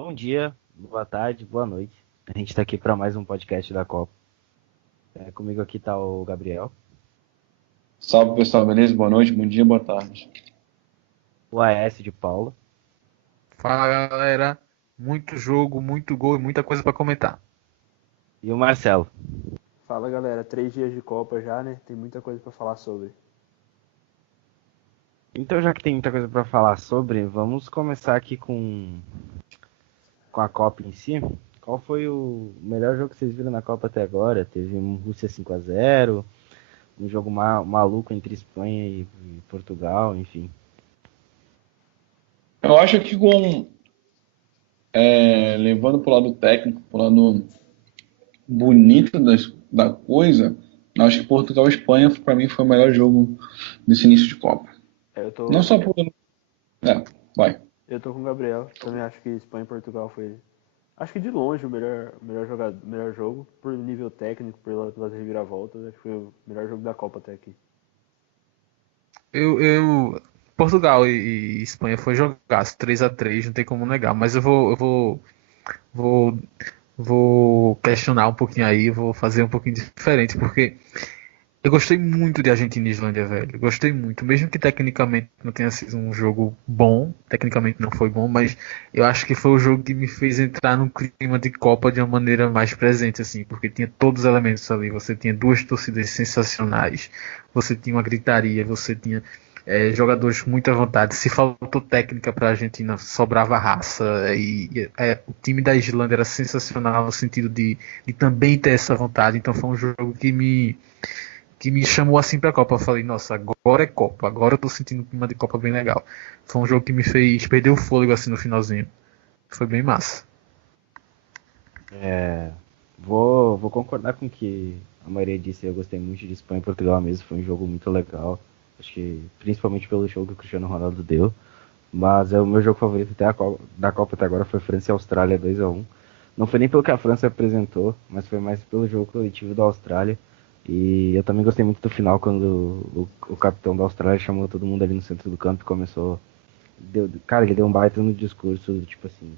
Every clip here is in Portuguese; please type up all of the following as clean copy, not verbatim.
Bom dia, boa tarde, boa noite. A gente está aqui para mais um podcast da Copa. Comigo aqui está o Gabriel, Salve pessoal, beleza? Boa noite, bom dia, boa tarde. o AS de Paula Fala galera, muito jogo, muito gol e muita coisa pra comentar. e o Marcelo. Fala galera, 3 dias de Copa já, né? Tem muita coisa pra falar sobre. Então, já que tem muita coisa para falar sobre, vamos começar aqui com a Copa em si. Qual foi o melhor jogo que vocês viram na Copa até agora? Teve um Rússia 5-0, um jogo maluco entre Espanha e Portugal, enfim. Eu acho que levando pro lado técnico, pro lado bonito da coisa, eu acho que Portugal e Espanha, para mim, foi o melhor jogo desse início de Copa. Eu Não tô, só por. Vai. eu tô com o Gabriel, também acho que Espanha e Portugal foi, acho que de longe o melhor jogo, por nível técnico, pelas reviravoltas, acho que foi o melhor jogo da Copa até aqui. Portugal e Espanha foi jogaço, 3-3, não tem como negar, mas vou, vou questionar um pouquinho aí, vou fazer um pouquinho diferente, porque eu gostei muito de Argentina e Islândia, velho. Gostei muito. Mesmo que tecnicamente não tenha sido um jogo bom, tecnicamente não foi bom, mas eu acho que foi o jogo que me fez entrar num clima de Copa de uma maneira mais presente, assim, porque tinha todos os elementos ali. Você tinha duas torcidas sensacionais, você tinha uma gritaria, você tinha jogadores com muita vontade. Se faltou técnica para a Argentina, sobrava raça. O time da Islândia era sensacional no sentido de também ter essa vontade. Então foi um jogo que me chamou assim pra Copa. Eu falei, nossa, agora é Copa, agora eu tô sentindo um clima de Copa bem legal. Foi um jogo que me fez perder o fôlego assim no finalzinho. Foi bem massa. Vou concordar com o que a maioria disse. Eu gostei muito de Espanha e Portugal mesmo. Foi um jogo muito legal. Acho que principalmente pelo show que o Cristiano Ronaldo deu. Mas o meu jogo favorito da Copa até agora foi França e Austrália 2-1. Não foi nem pelo que a França apresentou, mas foi mais pelo jogo coletivo da Austrália. E eu também gostei muito do final, quando o capitão da Austrália chamou todo mundo ali no centro do campo e começou. Cara, ele deu um baita no discurso, tipo assim,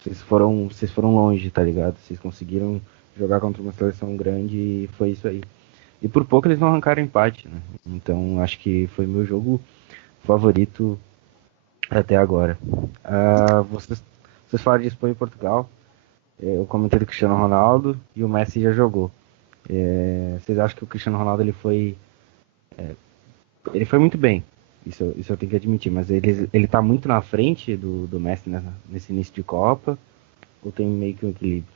vocês foram longe, tá ligado? Vocês conseguiram jogar contra uma seleção grande e foi isso aí. E por pouco eles não arrancaram empate, né? Então acho que foi meu jogo favorito até agora. Vocês falaram de Espanha e Portugal. Eu comentei do Cristiano Ronaldo e o Messi já jogou. Vocês acham que o Cristiano Ronaldo ele foi muito bem? Isso eu tenho que admitir, mas ele tá muito na frente do Messi nesse início de Copa, ou tem meio que um equilíbrio?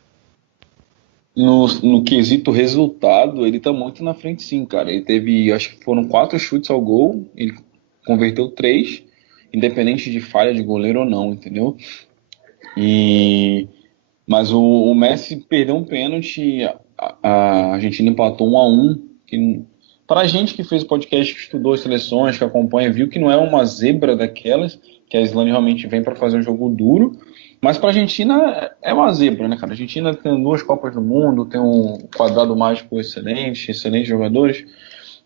No quesito resultado, ele tá muito na frente, sim, cara. Ele teve, acho que foram 4 chutes ao gol, ele converteu 3, independente de falha de goleiro ou não, entendeu? E Mas o Messi perdeu um pênalti, a Argentina empatou 1-1. Para a gente que fez o podcast, que estudou as seleções, que acompanha, viu que não é uma zebra daquelas, que a Islândia realmente vem para fazer um jogo duro. Mas para a Argentina é uma zebra, né, cara? A Argentina tem 2 Copas do Mundo, tem um quadrado mágico excelente, excelentes jogadores,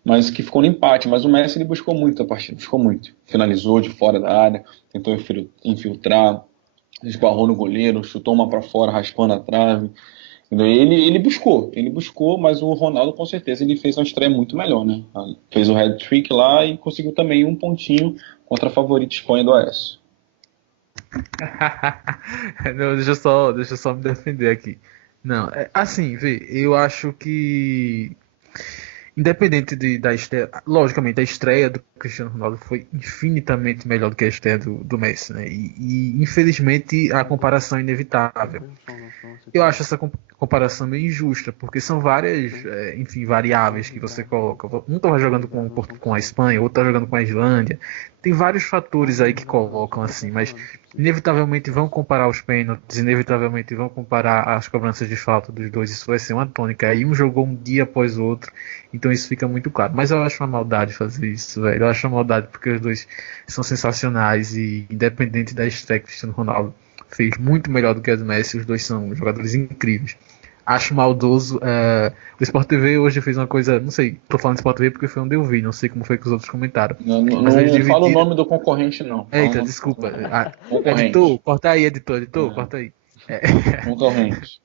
mas que ficou no empate. Mas o Messi ele buscou muito a partida, buscou muito. Finalizou de fora da área, tentou infiltrar, esbarrou no goleiro, chutou uma para fora, raspando a trave. Ele buscou, mas o Ronaldo com certeza ele fez uma estreia muito melhor, né? Fez o hat-trick lá e conseguiu também um pontinho contra a favorita Espanha do Aécio. Não, deixa eu só me defender aqui. Não, assim, vê, eu acho que independente da estreia, logicamente a estreia do Cristiano Ronaldo foi infinitamente melhor do que a estreia do Messi, né? E infelizmente a comparação é inevitável. Eu acho essa comparação meio injusta, porque são várias, enfim, variáveis que você coloca. Um tá jogando com a Espanha, outro tá jogando com a Islândia. Tem vários fatores aí que colocam assim, mas inevitavelmente vão comparar os pênaltis, inevitavelmente vão comparar as cobranças de falta dos dois. Isso vai ser uma tônica. Aí um jogou um dia após o outro, então isso fica muito claro. Mas eu acho uma maldade fazer isso, velho. Eu acho uma maldade porque os dois são sensacionais e independente da estreia, Cristiano Ronaldo fez muito melhor do que a do Messi. Os dois são jogadores incríveis. acho maldoso. O Sport TV hoje fez uma coisa, não sei, tô falando Sport TV porque foi onde eu vi, não sei como foi que os outros comentaram. Mas eles Não fala o dividiram. nome do concorrente, não. Fala o Eita, nome do desculpa. Editor, concorrente. corta aí, editor, É, corta aí. concorrente.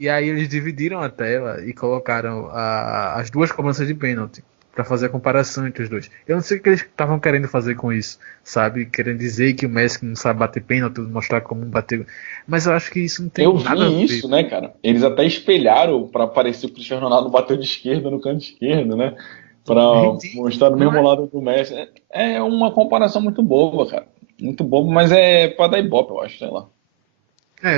E aí eles dividiram a tela e colocaram as duas cobranças de pênalti para fazer a comparação entre os dois. Eu não sei o que eles estavam querendo fazer com isso, sabe? Querendo dizer que o Messi não sabe bater pênalti, mostrar como bater. Mas eu acho que isso não tem Eu nada a vi ver. isso, né, cara? Eles até espelharam para parecer o Cristiano Ronaldo bateu de esquerda no canto esquerdo, né? Para mostrar no Não mesmo é? lado do Messi. É uma comparação muito boba, cara. Muito boba, mas é para dar ibope, eu acho, sei lá.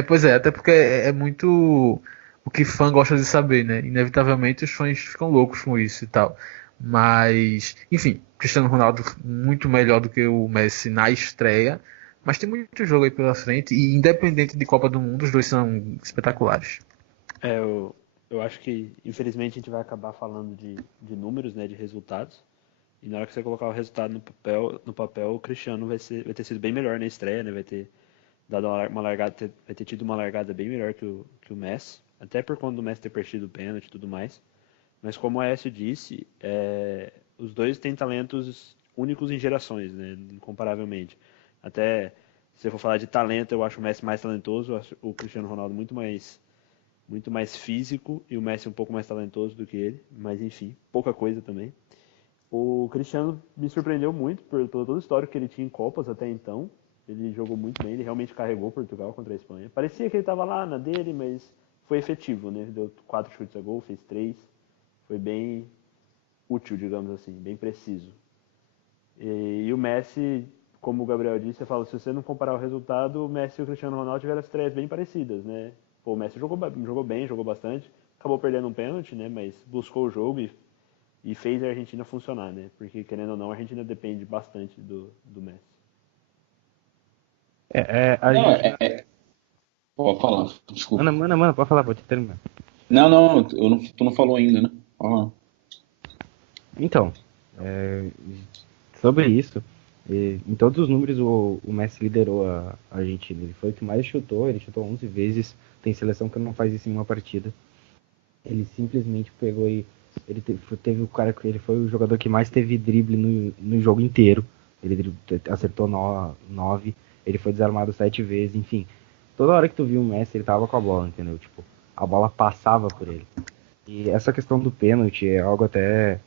Pois é, até porque é muito o que fã gosta de saber, né? Inevitavelmente os fãs ficam loucos com isso e tal. Mas, enfim, Cristiano Ronaldo muito melhor do que o Messi na estreia. Mas tem muito jogo aí pela frente e independente de Copa do Mundo, os dois são espetaculares. Eu acho que, infelizmente, a gente vai acabar falando de números, né, de resultados. E na hora que você colocar o resultado no papel, o Cristiano vai ter sido bem melhor na estreia, né? Vai ter dado uma largada, vai ter tido uma largada bem melhor que o Messi. Até por conta do Messi ter perdido o pênalti e tudo mais. Mas como o Aécio disse, os dois têm talentos únicos em gerações, né? Incomparavelmente. Até se eu for falar de talento, eu acho o Messi mais talentoso, eu acho o Cristiano Ronaldo muito mais físico e o Messi um pouco mais talentoso do que ele. Mas enfim, pouca coisa também. O Cristiano me surpreendeu muito por todo o histórico que ele tinha em Copas até então. Ele jogou muito bem, ele realmente carregou Portugal contra a Espanha. Parecia que ele estava lá na dele, mas foi efetivo, né? Deu 4 chutes a gol, fez 3. Foi bem útil, digamos assim, bem preciso. E o Messi, como o Gabriel disse, eu falo, se você não comparar o resultado, o Messi e o Cristiano Ronaldo tiveram estreias bem parecidas, né? Pô, o Messi jogou bem, jogou bastante, acabou perdendo um pênalti, né? Mas buscou o jogo e fez a Argentina funcionar, né? Porque, querendo ou não, a Argentina depende bastante do Messi. A Não, Argentina. Pode falar, desculpa. Mano, pode falar, pode terminar. Não, tu não falou ainda, né? Fala. Então, é, sobre isso, em todos os números o Messi liderou a Argentina. Ele foi o que mais chutou, ele chutou 11 vezes. Tem seleção que não faz isso em uma partida. Ele simplesmente pegou e teve o cara que ele foi o jogador que mais teve drible no jogo inteiro. Ele acertou 9, ele foi desarmado 7 vezes, enfim. Toda hora que tu viu o Messi, ele tava com a bola, entendeu? Tipo, a bola passava por ele. E essa questão do pênalti é algo até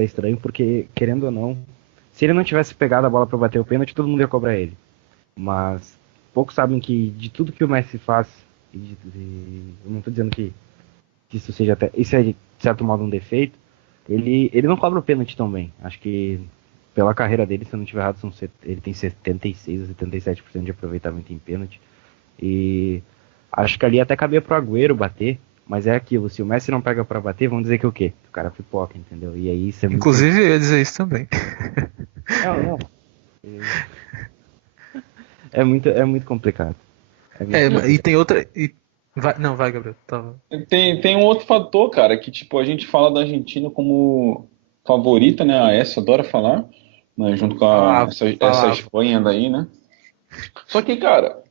estranho, porque, querendo ou não, se ele não tivesse pegado a bola para bater o pênalti, todo mundo ia cobrar ele. Mas poucos sabem que de tudo que o Messi faz, eu não tô dizendo que isso é de certo modo um defeito, ele não cobra o pênalti tão bem. Acho que pela carreira dele, se eu não estiver errado, ele tem 76 ou 77% de aproveitamento em pênalti. E acho que ali até cabia pro Agüero bater, mas é aquilo, se o Messi não pega pra bater, vão dizer que o quê? O cara pipoca, entendeu? E aí isso é muito. Inclusive, eu ia dizer isso também. Não, não. É muito complicado. É muito E complicado. tem outra. Não, vai, Gabriel. Tava. Tem um outro fator, cara, que tipo, a gente fala da Argentina como favorita, né? A essa adora falar, né? Junto com essa Falava. Espanha daí, né? Só que, cara,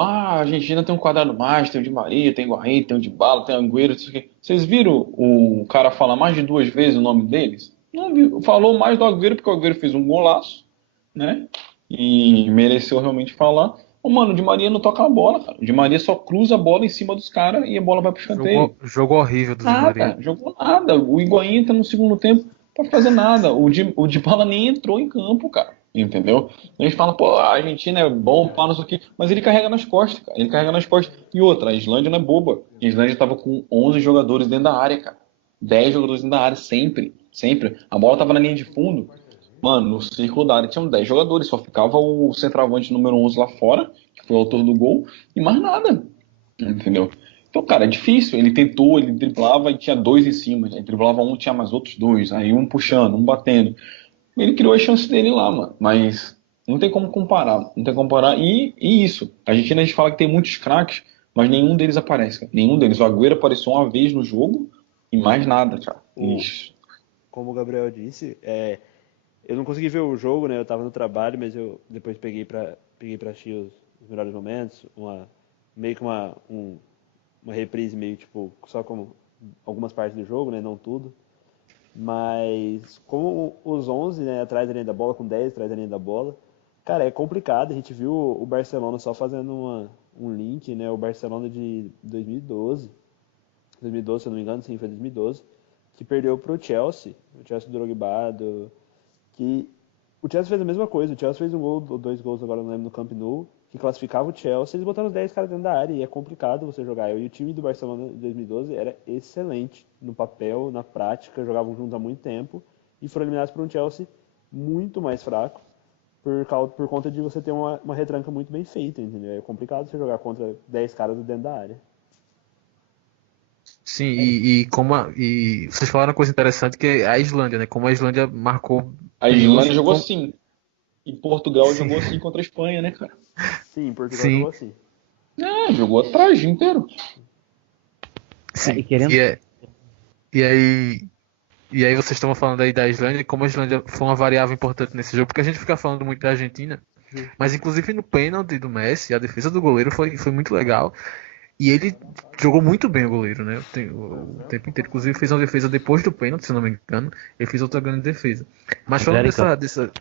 a Argentina tem um quadrado mais, tem o Di Maria, tem o Higuaín, tem o Dybala, tem o Agüero, isso aqui. Vocês viram o cara falar mais de 2 vezes o nome deles? Não viu. Falou mais do Agüero porque o Agüero fez um golaço, né? E mereceu realmente falar. Ô, mano, o Di Maria não toca a bola, cara. O Di Maria só cruza a bola em cima dos caras e a bola vai pro escanteio. Jogo horrível do Di Maria. Nada, jogou nada. O Higuaín entra no segundo tempo pra fazer nada. O Dybala nem entrou em campo, cara. Entendeu? A gente fala, pô, a Argentina é bom, pá, não sei o quê. Mas ele carrega nas costas, cara. Ele carrega nas costas. E outra, a Islândia não é boba. A Islândia tava com 11 jogadores dentro da área, cara. 10 jogadores dentro da área, sempre. Sempre. A bola tava na linha de fundo. Mano, no círculo da área tinham 10 jogadores. Só ficava o centroavante número 11 lá fora, que foi o autor do gol. E mais nada. Entendeu? Então, cara, é difícil. Ele tentou, ele driblava e tinha dois em cima. Ele driblava um, tinha mais outros dois. Aí um puxando, um batendo. Ele criou a chance dele lá, mano. Mas não tem como comparar. Não tem como comparar. E isso. A gente fala que tem muitos craques, mas nenhum deles aparece, cara. Nenhum deles. O Agüero apareceu uma vez no jogo e mais nada, cara. O, Isso. como o Gabriel disse, eu não consegui ver o jogo, né? Eu estava no trabalho, mas eu depois peguei para assistir os melhores momentos, meio que uma reprise meio, tipo, só com algumas partes do jogo, né, não tudo. Mas com os 11, né, atrás da linha da bola, com 10 atrás da linha da bola, cara, é complicado. A gente viu o Barcelona só fazendo um link, né, o Barcelona de 2012, 2012, se eu não me engano, sim, foi 2012, que perdeu pro Chelsea, o Chelsea do Drogba, que o Chelsea fez a mesma coisa, o Chelsea fez um gol, ou dois gols, agora não lembro, no Camp Nou, que classificava o Chelsea, eles botaram os 10 caras dentro da área, e é complicado você jogar. E o time do Barcelona de 2012 era excelente no papel, na prática, jogavam juntos há muito tempo, e foram eliminados por um Chelsea muito mais fraco, por conta de você ter uma retranca muito bem feita, entendeu? É complicado você jogar contra 10 caras dentro da área. Sim, e vocês falaram uma coisa interessante que é a Islândia, né? Como a Islândia marcou A bem Islândia hoje. jogou assim. E Portugal jogou assim contra a Espanha, né, cara? Sim, Portugal Sim, jogou assim. Jogou atrás o dia inteiro. sim. E querendo. E aí, e aí vocês estavam falando aí da Islândia, e como a Islândia foi uma variável importante nesse jogo, porque a gente fica falando muito da Argentina, mas inclusive no pênalti do Messi, a defesa do goleiro foi muito legal. E ele jogou muito bem o goleiro, né? O tempo inteiro. Inclusive fez uma defesa depois do pênalti, se eu não me engano. Ele fez outra grande defesa. Mas falando Entrar em campo.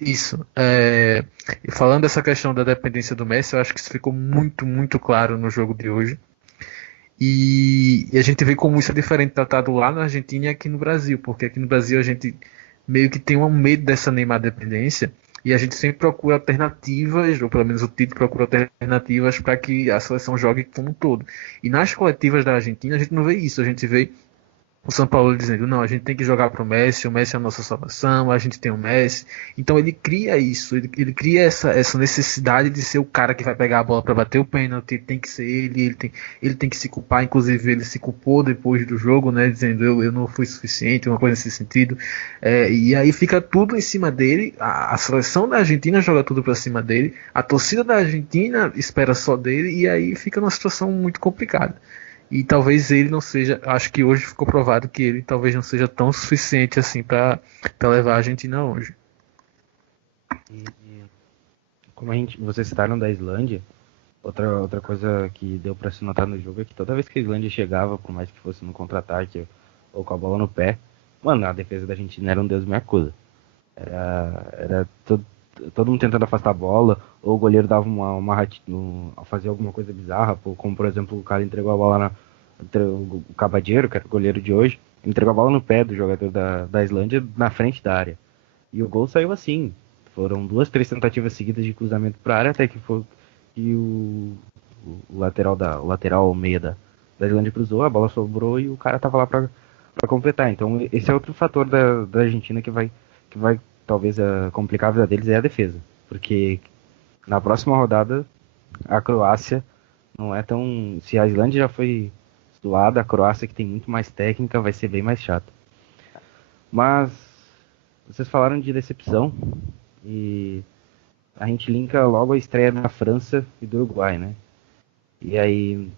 isso, e falando dessa questão da dependência do Messi, eu acho que isso ficou muito, muito claro no jogo de hoje. E a gente vê como isso é diferente tratado lá na Argentina e aqui no Brasil, porque aqui no Brasil a gente meio que tem um medo dessa Neymar dependência e a gente sempre procura alternativas, ou pelo menos o Tite procura alternativas para que a seleção jogue como um todo. E nas coletivas da Argentina a gente não vê isso, a gente vê o São Paulo dizendo, não, a gente tem que jogar pro Messi, o Messi é a nossa salvação, a gente tem o Messi. Então ele cria isso, ele cria essa necessidade de ser o cara que vai pegar a bola para bater o pênalti, tem que ser ele tem que se culpar, inclusive ele se culpou depois do jogo, né, dizendo eu não fui suficiente, uma coisa nesse sentido. E aí fica tudo em cima dele, a seleção da Argentina joga tudo para cima dele, a torcida da Argentina espera só dele, e aí fica numa situação muito complicada. E talvez ele não seja, acho que hoje ficou provado que ele talvez não seja tão suficiente assim para levar a Argentina hoje. E como vocês citaram da Islândia, outra coisa que deu pra se notar no jogo é que toda vez que a Islândia chegava, por mais que fosse no contra-ataque ou com a bola no pé, mano, a defesa da Argentina era um Deus me acuda. Era todo mundo tentando afastar a bola, ou o goleiro dava fazia alguma coisa bizarra, como por exemplo o cara entregou a bola o Cabadeiro, que era o goleiro de hoje, entregou a bola no pé do jogador da Islândia na frente da área. E o gol saiu assim. Foram 2, 3 tentativas seguidas de cruzamento para a área, até que foi que o lateral meia da Islândia cruzou, a bola sobrou e o cara tava lá para completar. Então esse é outro fator da Argentina que vai talvez complicar a vida deles, é a defesa. Porque na próxima rodada a Croácia não é tão... Se a Islândia já foi zoada, a Croácia, que tem muito mais técnica, vai ser bem mais chata. Mas vocês falaram de decepção e a gente linka logo a estreia da França e do Uruguai, né? E aí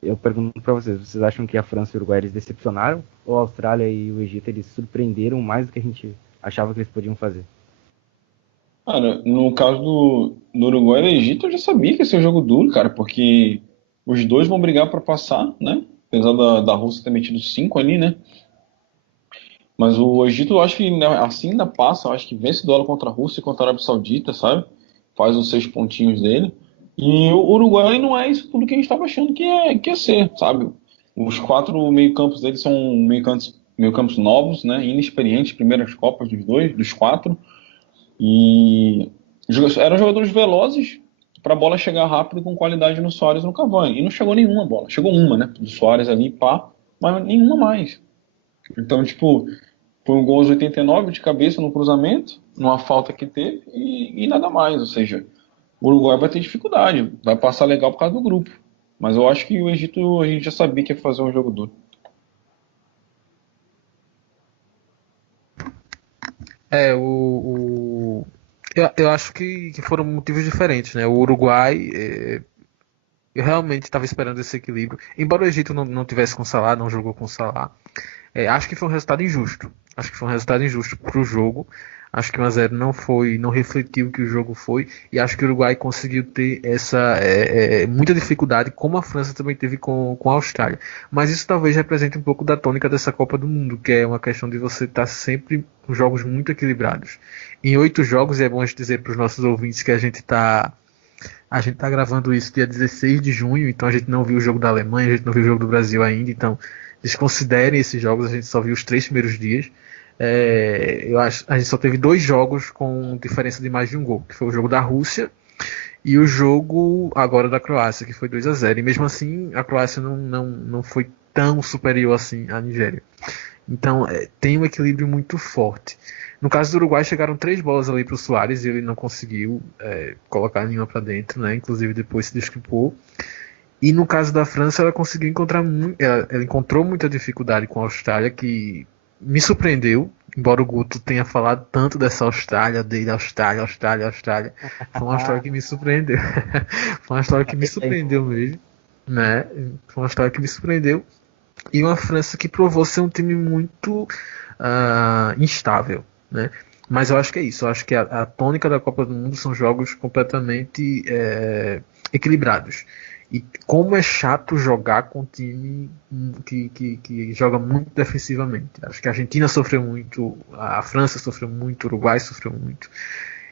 eu pergunto pra vocês acham que a França e o Uruguai eles decepcionaram? Ou a Austrália e o Egito eles surpreenderam mais do que a gente achava que eles podiam fazer? Cara, no caso do Uruguai e do Egito, eu já sabia que ia ser um jogo duro, cara, porque os dois vão brigar para passar, né? Apesar da Rússia ter metido 5 ali, né? Mas o Egito, eu acho que né, assim ainda passa, eu acho que vence o duelo contra a Rússia e contra a Arábia Saudita, sabe? Faz os 6 pontinhos dele. E o Uruguai não é isso tudo que a gente estava achando que ia ser, sabe? Os 4 meio-campos deles são meio-campos novos, né? Inexperientes, primeiras Copas dos 4. E eram jogadores velozes para a bola chegar rápido com qualidade no Suárez e no Cavani. E não chegou nenhuma bola. Chegou uma, né? Do Suárez ali, pá, mas nenhuma mais. Então, tipo, foi um gol aos 89 de cabeça no cruzamento, numa falta que teve, e nada mais. Ou seja, o Uruguai vai ter dificuldade, vai passar legal por causa do grupo. Mas eu acho que o Egito a gente já sabia que ia fazer um jogo duro. É, eu acho que foram motivos diferentes, né? O Uruguai, eu realmente estava esperando esse equilíbrio. Embora o Egito não tivesse com Salah, não jogou com Salah, acho que foi um resultado injusto. Acho que foi um resultado injusto para o jogo. Acho que 1-0 não refletiu o que o jogo foi, e acho que o Uruguai conseguiu ter muita dificuldade, como a França também teve com a Austrália. Mas isso talvez represente um pouco da tônica dessa Copa do Mundo, que é uma questão de você estar sempre com jogos muito equilibrados. Em 8 jogos, e é bom a gente dizer para os nossos ouvintes que a gente tá gravando isso dia 16 de junho, então a gente não viu o jogo da Alemanha, a gente não viu o jogo do Brasil ainda, então desconsiderem esses jogos, a gente só viu os 3 primeiros dias. Eu acho, a gente só teve 2 jogos com diferença de mais de um gol, que foi o jogo da Rússia e o jogo agora da Croácia, que foi 2-0. E mesmo assim, a Croácia não foi tão superior assim à Nigéria. Então, tem um equilíbrio muito forte. No caso do Uruguai, chegaram 3 bolas ali para o Soares e ele não conseguiu colocar nenhuma para dentro, né? Inclusive depois se desculpou. E no caso da França, ela conseguiu encontrar ela encontrou muita dificuldade com a Austrália, que me surpreendeu, embora o Guto tenha falado tanto dessa Austrália, dele, Austrália, Austrália, Austrália. Foi uma história que me surpreendeu. Foi uma história que me surpreendeu mesmo, né? Foi uma história que me surpreendeu. E uma França que provou ser um time muito instável, né? Mas eu acho que é isso. Eu acho que a tônica da Copa do Mundo são jogos completamente equilibrados. E como é chato jogar com um time que joga muito defensivamente. Acho que a Argentina sofreu muito, a França sofreu muito, o Uruguai sofreu muito.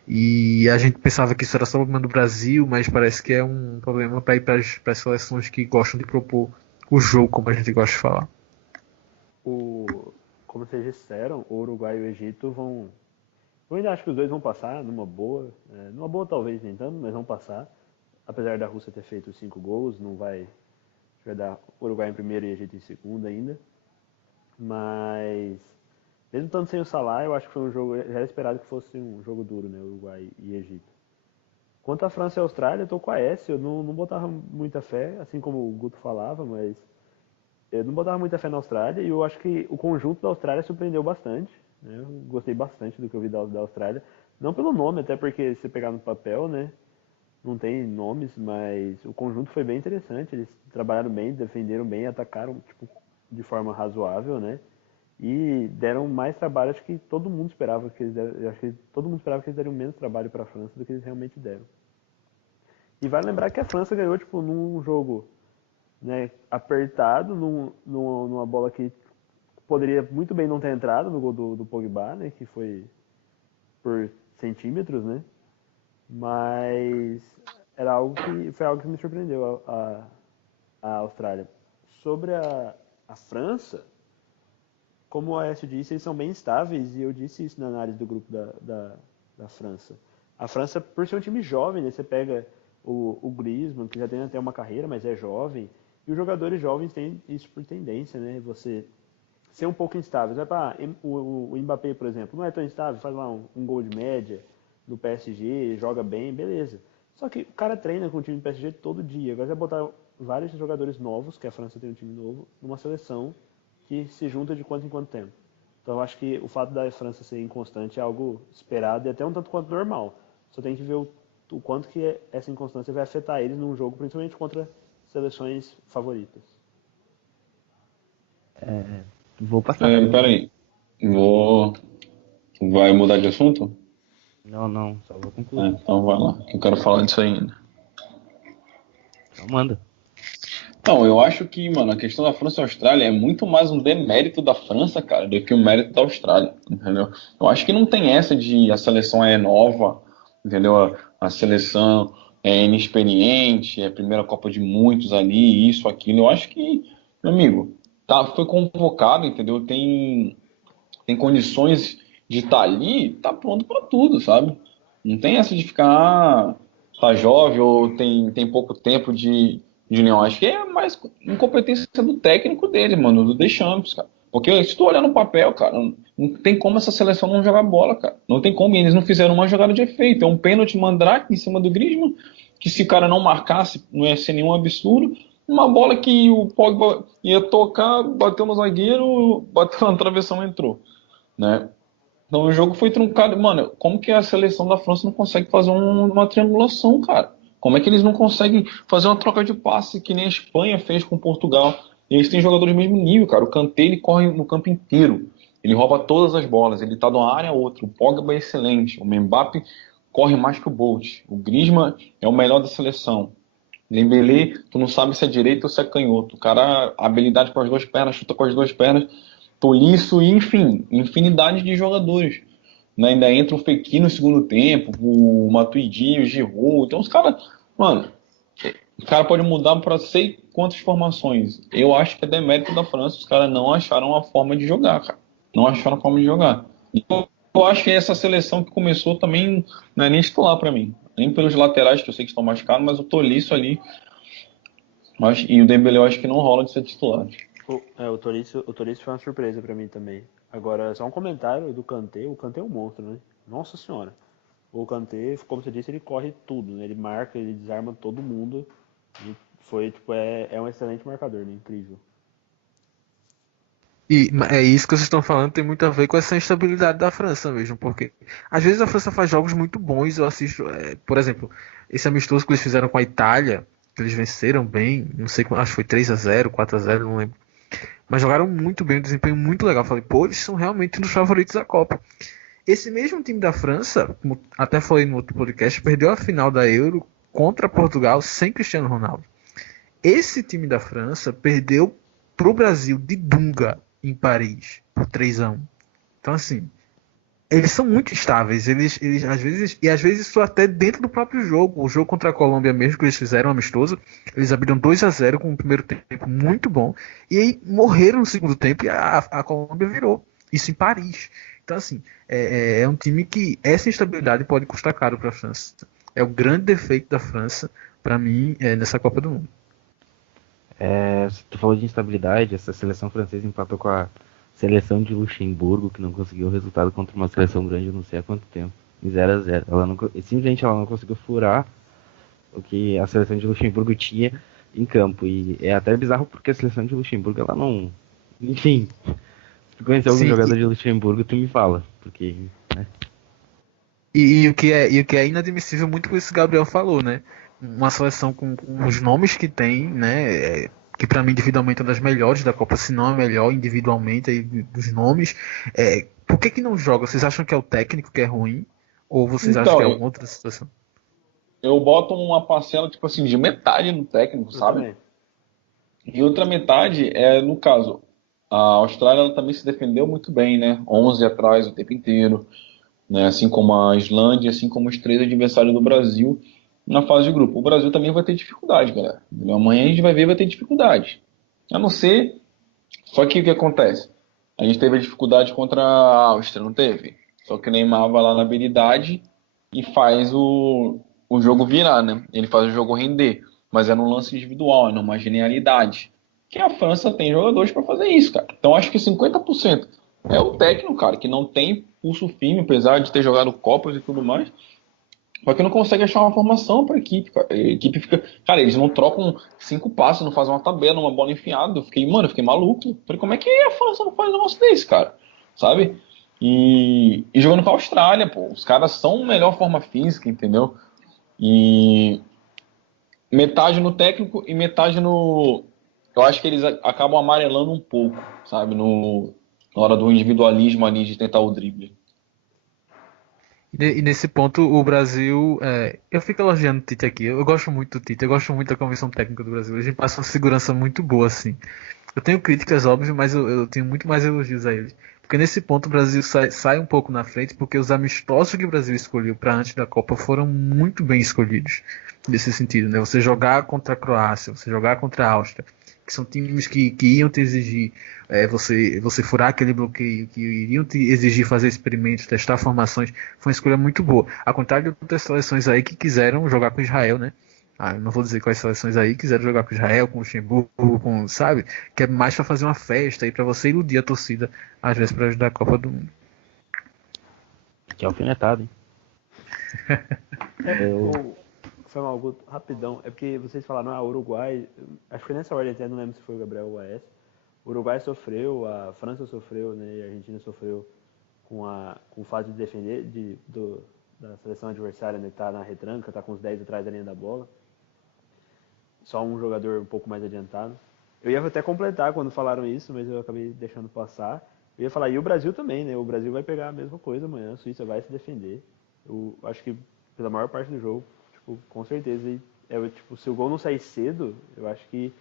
E a gente pensava que isso era só o problema do Brasil, mas parece que é um problema para ir para as seleções que gostam de propor o jogo, como a gente gosta de falar. Como vocês disseram, o Uruguai e o Egito vão. Eu ainda acho que os dois vão passar numa boa. Numa boa talvez nem tanto, mas vão passar. Apesar da Rússia ter feito 5 gols, não vai dar Uruguai em primeiro e Egito em segundo ainda. Mas, mesmo estando sem o Salah, eu acho que foi um jogo, já era esperado que fosse um jogo duro, né, Uruguai e Egito. Quanto à França e a Austrália, eu tô com a S, eu não botava muita fé, assim como o Guto falava, mas eu não botava muita fé na Austrália e eu acho que o conjunto da Austrália surpreendeu bastante, né, eu gostei bastante do que eu vi da Austrália. Não pelo nome, até porque se pegar no papel, né, não tem nomes, mas o conjunto foi bem interessante. Eles trabalharam bem, defenderam bem, atacaram de forma razoável, né? E deram mais trabalho. Acho que todo mundo esperava que eles acho que todo mundo esperava que eles dariam menos trabalho para a França do que eles realmente deram. E vale lembrar que a França ganhou num jogo, né, apertado, numa bola que poderia muito bem não ter entrado no gol do Pogba, né? Que foi por centímetros, né? Mas foi algo que me surpreendeu a Austrália. Sobre a França, como o Aécio disse, eles são bem estáveis e eu disse isso na análise do grupo da França. A França, por ser um time jovem, né, você pega o Griezmann, que já tem até uma carreira, mas é jovem, e os jogadores jovens têm isso por tendência, né? Você ser um pouco instável. O Mbappé, por exemplo, não é tão instável, faz lá um gol de média no PSG, joga bem, beleza. Só que o cara treina com o time do PSG todo dia. Agora você vai botar vários jogadores novos, que a França tem um time novo, numa seleção que se junta de quanto em quanto tempo. Então eu acho que o fato da França ser inconstante é algo esperado e até um tanto quanto normal. Só tem que ver o quanto que essa inconstância vai afetar eles num jogo, principalmente contra seleções favoritas. Vou passar. Peraí, vai mudar de assunto? Não, só vou concluir. Então vai lá, que eu quero falar disso ainda. Então manda. Não, eu acho que, mano, a questão da França e Austrália é muito mais um demérito da França, cara, do que um mérito da Austrália, entendeu? Eu acho que não tem essa de a seleção é nova, entendeu? A seleção é inexperiente, é a primeira Copa de muitos ali, isso, aquilo. Eu acho que, meu amigo, foi convocado, entendeu? Tem condições de estar ali, tá pronto para tudo, sabe? Não tem essa de ficar, tá jovem ou tem pouco tempo de união. Acho que é mais incompetência do técnico dele, mano, do Deschamps, cara. Porque se tu olhar no papel, cara, não tem como essa seleção não jogar bola, cara. Não tem como. E eles não fizeram uma jogada de efeito. É um pênalti mandrake em cima do Griezmann, que se o cara não marcasse, não ia ser nenhum absurdo. Uma bola que o Pogba ia tocar, bateu no zagueiro, bateu na travessão e entrou, né? Então o jogo foi truncado. Mano, como que a seleção da França não consegue fazer uma triangulação, cara? Como é que eles não conseguem fazer uma troca de passe que nem a Espanha fez com Portugal? Eles têm jogadores do mesmo nível, cara. O Kanté, ele corre no campo inteiro. Ele rouba todas as bolas, ele tá de uma área a outra. O Pogba é excelente, o Mbappé corre mais que o Bolt. O Griezmann é o melhor da seleção. Dembélé, tu não sabe se é direito ou se é canhoto. O cara, habilidade com as duas pernas, chuta com as duas pernas, Tolisso e, enfim, infinidade de jogadores. Né? Ainda entra o Fekir no segundo tempo, o Matuidi, o Giroud. Então os caras, mano, o cara pode mudar para sei quantas formações. Eu acho que é demérito da França, os caras não acharam a forma de jogar, cara. Não acharam a forma de jogar. Eu acho que essa seleção que começou também não é nem titular para mim. Nem pelos laterais, que eu sei que estão machucados, mas o Tolisso ali e o Dembélé eu acho que não rola de ser titular. O Tolisso foi uma surpresa pra mim também. Agora, só um comentário do Kanté. O Kanté é um monstro, né? Nossa senhora. O Kanté, como você disse, ele corre tudo, né? Ele marca, ele desarma todo mundo. E é um excelente marcador, né? Incrível. E é isso que vocês estão falando, tem muito a ver com essa instabilidade da França mesmo, porque às vezes a França faz jogos muito bons, eu assisto, por exemplo, esse amistoso que eles fizeram com a Itália, que eles venceram bem, não sei, acho que foi 3-0, 4-0, não lembro, mas jogaram muito bem, um desempenho muito legal. Falei, pô, eles são realmente um dos favoritos da Copa. Esse mesmo time da França, como até falei no outro podcast, perdeu a final da Euro contra Portugal sem Cristiano Ronaldo. Esse time da França perdeu pro Brasil de Dunga em Paris por 3-1. Então, assim, eles são muito estáveis. Eles às vezes isso até dentro do próprio jogo. O jogo contra a Colômbia mesmo, que eles fizeram amistoso, eles abriram 2-0 com o primeiro tempo muito bom. E aí morreram no segundo tempo e a Colômbia virou. Isso em Paris. Então, assim, é um time que essa instabilidade pode custar caro para a França. É o grande defeito da França, para mim, nessa Copa do Mundo. Tu falou de instabilidade, essa seleção francesa empatou com a seleção de Luxemburgo, que não conseguiu o resultado contra uma seleção grande, eu não sei há quanto tempo, em 0-0. Simplesmente ela não conseguiu furar o que a seleção de Luxemburgo tinha em campo. E é até bizarro porque a seleção de Luxemburgo, ela não. Enfim, se tu conhecer algum Sim, jogador de Luxemburgo, tu me fala. Porque, né? e o que é inadmissível, muito por isso que o Gabriel falou, né? Uma seleção com os nomes que tem, né? Que para mim individualmente é uma das melhores da Copa, se não a melhor individualmente aí, dos nomes. Por que não joga? Vocês acham que é o técnico que é ruim? Ou vocês acham que é Então, alguma outra situação? eu boto uma parcela, tipo assim, de metade no técnico, Eu sabe? também. E outra metade é, no caso, a Austrália ela também se defendeu muito bem, né? 11 atrás o tempo inteiro, né? Assim como a Islândia, assim como os três adversários do Brasil na fase de grupo. O Brasil também vai ter dificuldade, galera. Amanhã a gente vai ver, vai ter dificuldade. A não ser. Só que o que acontece? A gente teve a dificuldade contra a Áustria, não teve? Só que o Neymar vai lá na habilidade e faz o jogo virar, né? Ele faz o jogo render. Mas é num lance individual, é numa genialidade. Que a França tem jogadores para fazer isso, cara. Então acho que 50% é o técnico, cara, que não tem pulso firme, apesar de ter jogado Copas e tudo mais. Só que não consegue achar uma formação para a equipe, cara. A equipe fica. Cara, eles não trocam 5 passes, não fazem uma tabela, uma bola enfiada. Eu fiquei maluco. Falei, como é que a França não faz um negócio desse, cara? Sabe? E jogando com a Austrália, pô. Os caras são melhor forma física, entendeu? E metade no técnico e metade no. Eu acho que eles acabam amarelando um pouco, sabe? Na hora do individualismo ali de tentar o drible. E nesse ponto, o Brasil. Eu fico elogiando o Tite aqui. Eu gosto muito do Tite, eu gosto muito da comissão técnica do Brasil. A gente passa uma segurança muito boa, assim. Eu tenho críticas, óbvio, mas eu tenho muito mais elogios a ele. Porque nesse ponto o Brasil sai um pouco na frente, porque os amistosos que o Brasil escolheu para antes da Copa foram muito bem escolhidos. Nesse sentido, né? Você jogar contra a Croácia, você jogar contra a Áustria, que são times que iam te exigir você furar aquele bloqueio, que iriam te exigir fazer experimentos, testar formações, foi uma escolha muito boa. Ao contrário de outras seleções aí que quiseram jogar com Israel, né? Eu não vou dizer quais seleções aí quiseram jogar com Israel, com Luxemburgo, sabe? Que é mais para fazer uma festa e para você iludir a torcida, às vezes para ajudar a Copa do Mundo. Que é alfinetado, hein? Eu, Foi mal, Guto, rapidão. É porque vocês falaram, Uruguai. Acho que foi nessa ordem até, não lembro se foi o Gabriel ou o AS. O Uruguai sofreu, a França sofreu, né? E a Argentina sofreu com o fato de defender da seleção adversária, né? Tá na retranca, tá com os 10 atrás da linha da bola. Só um jogador um pouco mais adiantado. Eu ia até completar quando falaram isso, mas eu acabei deixando passar. Eu ia falar, e o Brasil também, né? O Brasil vai pegar a mesma coisa amanhã, a Suíça vai se defender. Eu acho que pela maior parte do jogo, tipo, com certeza, tipo, se o gol não sair cedo, eu acho que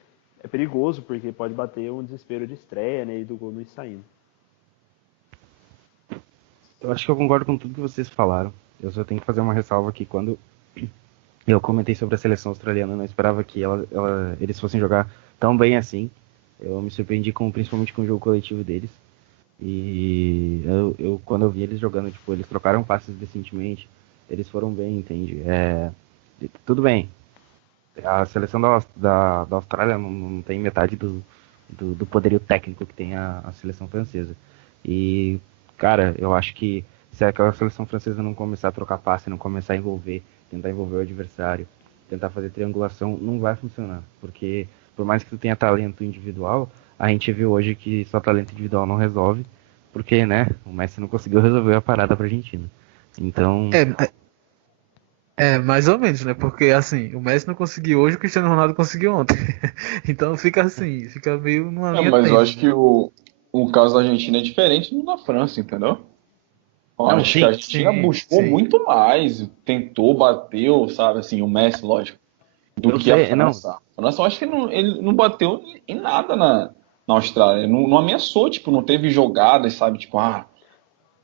é perigoso, porque pode bater um desespero de estreia, né? E do gol não ir saindo. Eu acho que eu concordo com tudo que vocês falaram. Eu só tenho que fazer uma ressalva aqui. Quando eu comentei sobre a seleção australiana, eu não esperava que eles fossem jogar tão bem assim. Eu me surpreendi principalmente com o jogo coletivo deles. E quando eu vi eles jogando, tipo, eles trocaram passes decentemente, eles foram bem, entende? Tudo bem. A seleção da Austrália não tem metade do poderio técnico que tem a seleção francesa. E, cara, eu acho que se aquela seleção francesa não começar a trocar passe, não começar a tentar envolver o adversário, tentar fazer triangulação, não vai funcionar. Porque, por mais que tu tenha talento individual, a gente viu hoje que só talento individual não resolve, porque, né, o Messi não conseguiu resolver a parada pra Argentina. Então, Mais ou menos, né? Porque assim, o Messi não conseguiu hoje, o Cristiano Ronaldo conseguiu ontem. Então fica assim, fica meio numa linha Mas eu tênue, acho né? que o caso da Argentina é diferente do da França, entendeu? Eu não, acho que a sim, Argentina Sim, buscou sim. muito mais, tentou, bateu, sabe, assim, o Messi, lógico, do eu que a sei, não, França. A França, eu acho que ele não bateu em nada na Austrália. Ele não ameaçou, tipo, não teve jogadas, sabe, tipo,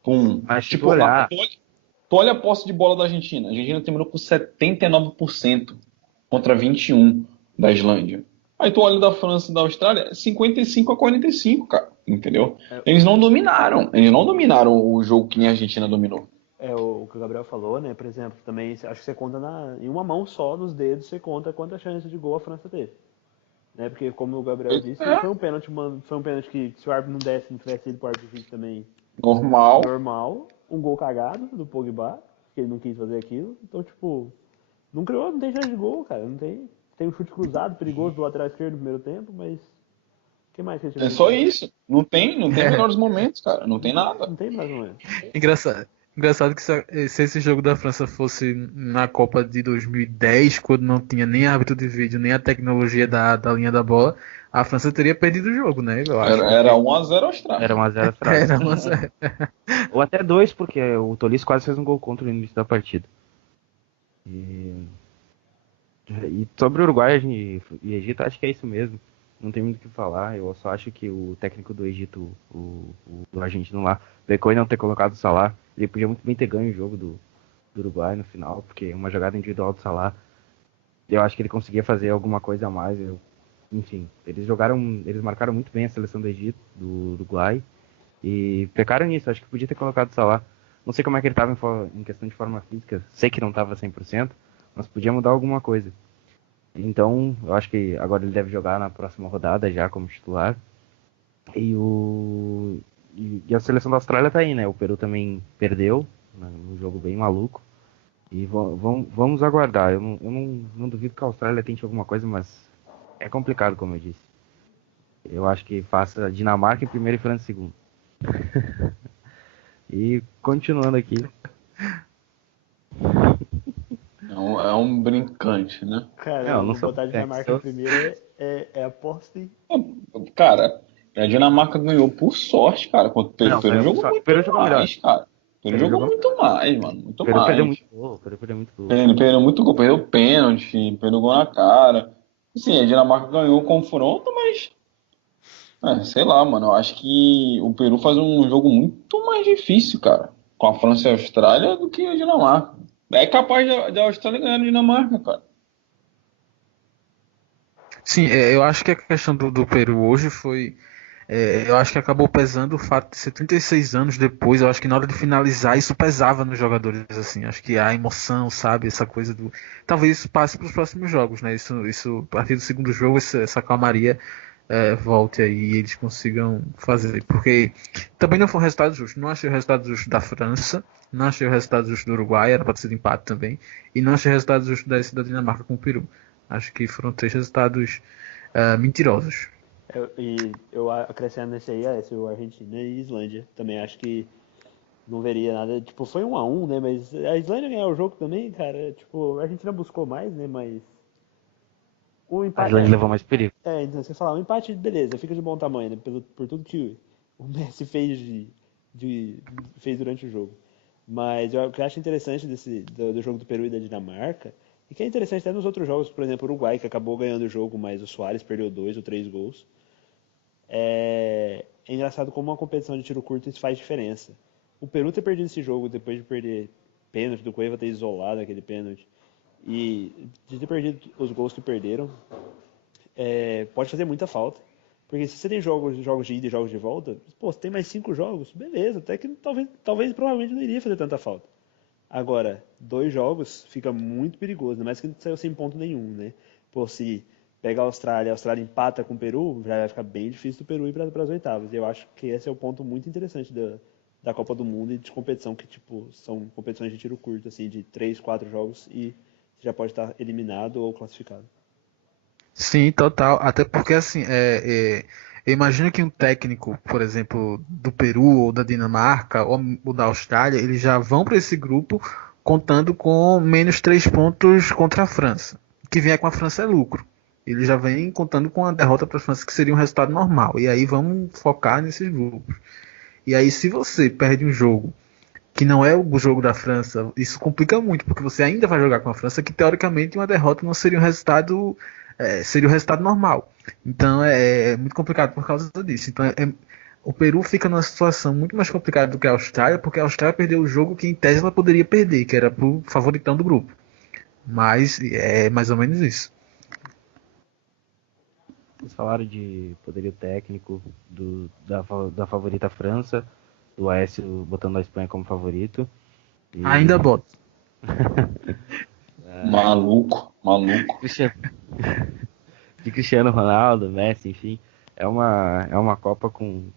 pum. mas se tu Tipo, olhar, tu olha a posse de bola da Argentina. A Argentina terminou com 79% contra 21% da Islândia. Aí tu olha da França e da Austrália, 55-45, cara. Entendeu? É, Eles não dominaram. Eles não dominaram o jogo que nem a Argentina dominou. o que o Gabriel falou, né? Por exemplo, também acho que você conta em uma mão só, nos dedos, você conta quantas chances de gol a França teve. Né? Porque, como o Gabriel disse, não É foi um pênalti, mano, foi um pênalti que, se o árbitro não desse, não tivesse ido pro árbitro de vídeo também, normal. normal. Um gol cagado do Pogba, que ele não quis fazer aquilo. Então, tipo, não tem chance de gol, cara. Não tem. Tem um chute cruzado, perigoso do lateral esquerdo no primeiro tempo, mas o que mais que eles É tiveram de só chance? isso. Não tem melhores momentos, cara. Não tem nada. Não tem mais ou menos. Engraçado, engraçado que se esse jogo da França fosse na Copa de 2010, quando não tinha nem árbitro de vídeo, nem a tecnologia da linha da bola, a França teria perdido o jogo, né? Eu acho, Era porque 1-0 Austrália. era 1-0 Austrália. era uma... Ou até dois, porque o Tolisso quase fez um gol contra no início da partida. E, e sobre o Uruguai e Egito, acho que é isso mesmo. Não tem muito o que falar. Eu só acho que o técnico do Egito, o argentino lá, pecou em não ter colocado o Salah. Ele podia muito bem ter ganho o jogo do Uruguai no final, porque uma jogada individual do Salah, eu acho que ele conseguia fazer alguma coisa a mais. Enfim, eles marcaram muito bem a seleção do Egito, do Uruguai, e pecaram nisso. Acho que podia ter colocado o Salah. Não sei como é que ele estava em questão de forma física, sei que não estava 100%, mas podia mudar alguma coisa. Então, eu acho que agora ele deve jogar na próxima rodada já como titular. E, a seleção da Austrália tá aí, né? O Peru também perdeu, né, num jogo bem maluco. E vamos aguardar. Eu não duvido que a Austrália tente alguma coisa, mas é complicado, como eu disse. Eu acho que faça Dinamarca em primeiro e França em segundo. E continuando aqui. É um brincante, né? Cara, Eu não eu sou botar a Dinamarca em primeiro é aposta, hein? Cara, a Dinamarca ganhou por sorte, cara, contra o Peru. Não, O Peru saiu por jogou sorte. O muito Peru jogou melhor. mais, cara. O O Peru Peru jogou jogou muito melhor. mais, mano. O Muito Peru perdeu mais. muito gol. O Peru perdeu muito gol. Perdeu muito gol, perdeu pênalti, perdeu gol na cara. Sim, a Dinamarca ganhou o confronto, mas. Sei lá, mano. Eu acho que o Peru faz um jogo muito mais difícil, cara, com a França e a Austrália do que a Dinamarca. É capaz da Austrália ganhar a Dinamarca, cara. Sim, eu acho que a questão do Peru hoje foi. Eu acho que acabou pesando o fato de ser 36 anos depois. Eu acho que na hora de finalizar isso pesava nos jogadores, assim. Acho que a emoção, sabe? Essa coisa do. Talvez isso passe para os próximos jogos, né? Isso, a partir do segundo jogo, essa calmaria volte aí e eles consigam fazer. Porque também não foi um resultado justo. Não achei o resultado justo da França, não achei o resultado justo do Uruguai, era para ter sido empate também. E não achei o resultado justo da Dinamarca com o Peru. Acho que foram três resultados mentirosos. E eu acrescento nesse aí, esse o Argentina e Islândia. Também acho que não veria nada. Tipo, foi 1-1, né? Mas a Islândia ganhou o jogo também, cara. Tipo, a Argentina buscou mais, né? Mas o A empate. Islândia levou mais perigo. Então você falar, o empate, beleza, fica de bom tamanho, né? Por tudo que o Messi fez durante o jogo. Mas o que eu acho interessante do jogo do Peru e da Dinamarca, e que é interessante até nos outros jogos, por exemplo, o Uruguai, que acabou ganhando o jogo, mas o Suárez perdeu 2 ou 3 gols. É engraçado como uma competição de tiro curto isso faz diferença. O Peru ter perdido esse jogo depois de perder pênalti, do Cueva ter isolado aquele pênalti, e de ter perdido os gols que perderam, pode fazer muita falta. Porque se você tem jogos de ida e jogos de volta, pô, você tem mais 5 jogos, beleza, até que talvez provavelmente não iria fazer tanta falta. Agora, 2 jogos fica muito perigoso, ainda mais que não saiu sem ponto nenhum, né? Pô, se pega a Austrália empata com o Peru, já vai ficar bem difícil do Peru ir para as oitavas. E eu acho que esse é o ponto muito interessante da Copa do Mundo e de competição, que tipo, são competições de tiro curto, assim, de 3, 4 jogos e você já pode estar eliminado ou classificado. Sim, total. Até porque, assim, eu imagino que um técnico, por exemplo, do Peru ou da Dinamarca ou da Austrália, eles já vão para esse grupo contando com menos 3 pontos contra a França. O que vier com a França é lucro. Eles já vêm contando com a derrota para a França, que seria um resultado normal. E aí vamos focar nesses grupos. E aí, se você perde um jogo que não é o jogo da França, isso complica muito, porque você ainda vai jogar com a França, que teoricamente uma derrota não seria um resultado, seria o resultado normal. Então é muito complicado por causa disso. Então o Peru fica numa situação muito mais complicada do que a Austrália, porque a Austrália perdeu o jogo que em tese ela poderia perder, que era pro favoritão do grupo. Mas é mais ou menos isso. Vocês falaram de poderio técnico da favorita França, do Aécio botando a Espanha como favorito. Ainda bota. Maluco. Cristiano, de Cristiano Ronaldo, Messi, enfim. É uma Copa com